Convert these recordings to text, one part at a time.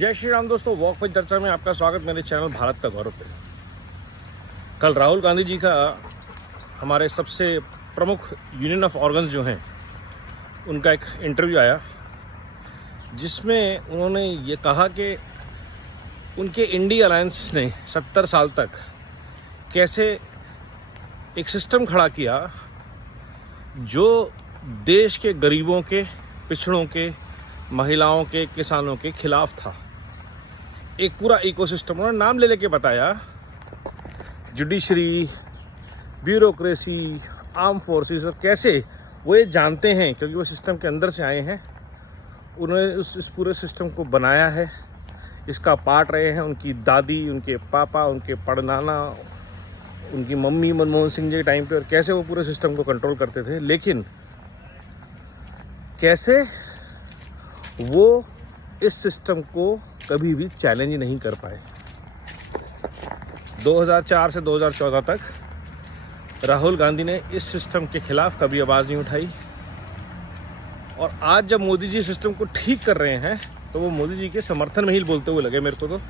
जय श्री राम दोस्तों, वॉक पर चर्चा में आपका स्वागत मेरे चैनल भारत का गौरव पे। कल राहुल गांधी जी का हमारे सबसे प्रमुख यूनियन ऑफ ऑर्गन्स जो हैं उनका एक इंटरव्यू आया, जिसमें उन्होंने ये कहा कि उनके इंडिया अलायंस ने 70 साल तक कैसे एक सिस्टम खड़ा किया जो देश के गरीबों के, पिछड़ों के, महिलाओं के, किसानों के खिलाफ था। एक पूरा इकोसिस्टम उन्होंने नाम ले लेके बताया, जुडिशरी, ब्यूरोक्रेसी, आर्म फोर्सेस, और कैसे वो ये जानते हैं क्योंकि वो सिस्टम के अंदर से आए हैं। उन्होंने इस पूरे सिस्टम को बनाया है, इसका पार्ट रहे हैं उनकी दादी, उनके पापा, उनके परनाना, उनकी मम्मी मनमोहन सिंह जी के टाइम पे, और कैसे वो पूरे सिस्टम को कंट्रोल करते थे। लेकिन कैसे वो इस सिस्टम को कभी भी चैलेंज नहीं कर पाए। 2004 से 2014 तक राहुल गांधी ने इस सिस्टम के खिलाफ कभी आवाज़ नहीं उठाई, और आज जब मोदी जी सिस्टम को ठीक कर रहे हैं तो वो मोदी जी के समर्थन में ही बोलते हुए लगे मेरे को, तो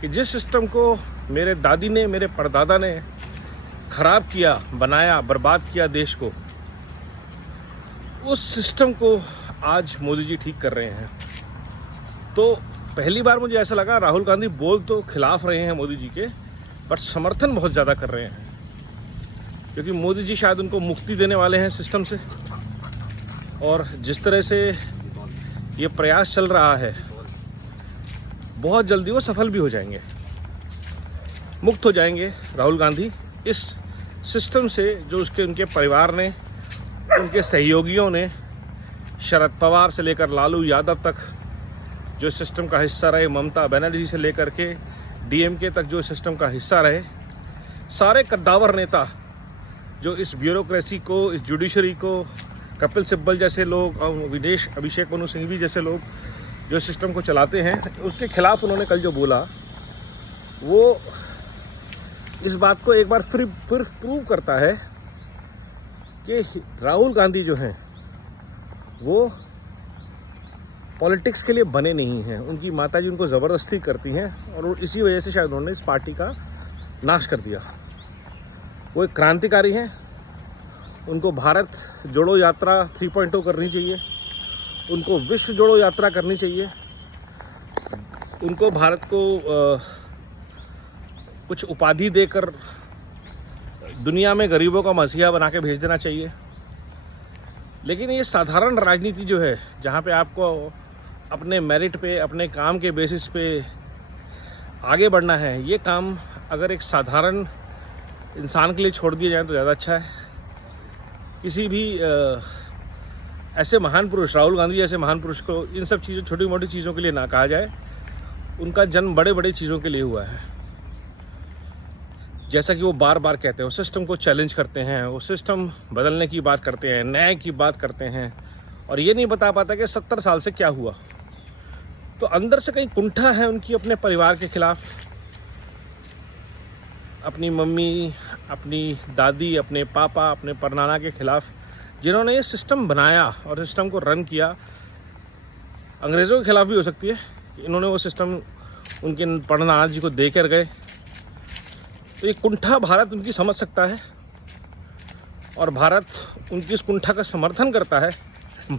कि जिस सिस्टम को मेरे दादी ने, मेरे परदादा ने खराब किया, बनाया, बर्बाद किया देश को, उस सिस्टम को आज मोदी जी ठीक कर रहे हैं। तो पहली बार मुझे ऐसा लगा राहुल गांधी बोल तो खिलाफ रहे हैं मोदी जी के, पर समर्थन बहुत ज़्यादा कर रहे हैं, क्योंकि मोदी जी शायद उनको मुक्ति देने वाले हैं सिस्टम से। और जिस तरह से ये प्रयास चल रहा है, बहुत जल्दी वो सफल भी हो जाएंगे, मुक्त हो जाएंगे राहुल गांधी इस सिस्टम से, जो उनके परिवार ने, उनके सहयोगियों ने, शरद पवार से लेकर लालू यादव तक जो सिस्टम का हिस्सा रहे, ममता बनर्जी से लेकर के डीएमके तक जो सिस्टम का हिस्सा रहे, सारे कद्दावर नेता जो इस ब्यूरोक्रेसी को, इस जुडिशरी को, कपिल सिब्बल जैसे लोग, विदेश अभिषेक मनु सिंघवी जैसे लोग जो सिस्टम को चलाते हैं, उसके खिलाफ उन्होंने कल जो बोला, वो इस बात को एक बार फिर प्रूव करता है कि राहुल गांधी जो हैं वो पॉलिटिक्स के लिए बने नहीं हैं। उनकी माताजी उनको ज़बरदस्ती करती हैं, और इसी वजह से शायद उन्होंने इस पार्टी का नाश कर दिया। वो एक क्रांतिकारी हैं, उनको भारत जोड़ो यात्रा 3.0 करनी चाहिए, उनको विश्व जोड़ो यात्रा करनी चाहिए, उनको भारत को कुछ उपाधि देकर दुनिया में गरीबों का मसीहा बना के भेज देना चाहिए। लेकिन ये साधारण राजनीति जो है, जहाँ पे आपको अपने मेरिट पे, अपने काम के बेसिस पे आगे बढ़ना है, ये काम अगर एक साधारण इंसान के लिए छोड़ दिए जाए तो ज़्यादा अच्छा है। किसी भी ऐसे महान पुरुष, राहुल गांधी जैसे महान पुरुष को इन सब चीज़ों, छोटी मोटी चीज़ों के लिए ना कहा जाए। उनका जन्म बड़े बड़े चीज़ों के लिए हुआ है। जैसा कि वो बार बार कहते हैं, वो सिस्टम को चैलेंज करते हैं, वो सिस्टम बदलने की बात करते हैं, न्याय की बात करते हैं, और ये नहीं बता पाता कि 70 साल से क्या हुआ। तो अंदर से कहीं कुंठा है उनकी अपने परिवार के खिलाफ, अपनी मम्मी, अपनी दादी, अपने पापा, अपने परनाना के खिलाफ, जिन्होंने ये सिस्टम बनाया और सिस्टम को रन किया। अंग्रेज़ों के खिलाफ भी हो सकती है कि इन्होंने वो सिस्टम उनके परनाना जी को दे कर गए। तो ये कुंठा भारत उनकी समझ सकता है, और भारत उनकी इस कुंठा का समर्थन करता है,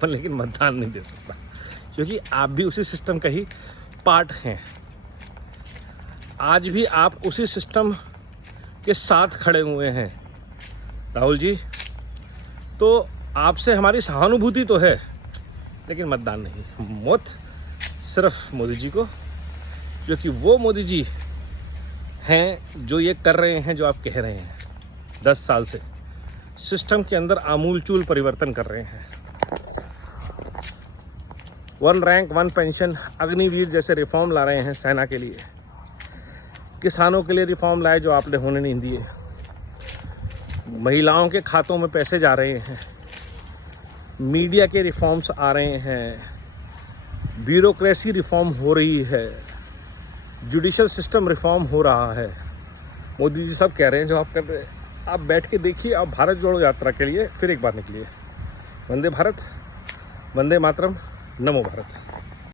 लेकिन मतदान नहीं दे सकता, क्योंकि आप भी उसी सिस्टम का ही पार्ट हैं। आज भी आप उसी सिस्टम के साथ खड़े हुए हैं राहुल जी। तो आपसे हमारी सहानुभूति तो है, लेकिन मतदान नहीं। मौत सिर्फ मोदी जी को, क्योंकि वो मोदी जी हैं जो ये कर रहे हैं, जो आप कह रहे हैं 10 साल से सिस्टम के अंदर आमूलचूल परिवर्तन कर रहे हैं। 1 रैंक 1 पेंशन, अग्निवीर जैसे रिफॉर्म ला रहे हैं सेना के लिए, किसानों के लिए रिफॉर्म लाए जो आपने होने नहीं दिए, महिलाओं के खातों में पैसे जा रहे हैं, मीडिया के रिफॉर्म्स आ रहे हैं, ब्यूरोक्रेसी रिफॉर्म हो रही है, जुडिशल सिस्टम रिफॉर्म हो रहा है। मोदी जी सब कह रहे हैं जो आप कर रहे हैं। आप बैठ के देखिए, आप भारत जोड़ो यात्रा के लिए फिर एक बार निकलिए। वंदे भारत, वंदे मातरम, नमो भारत।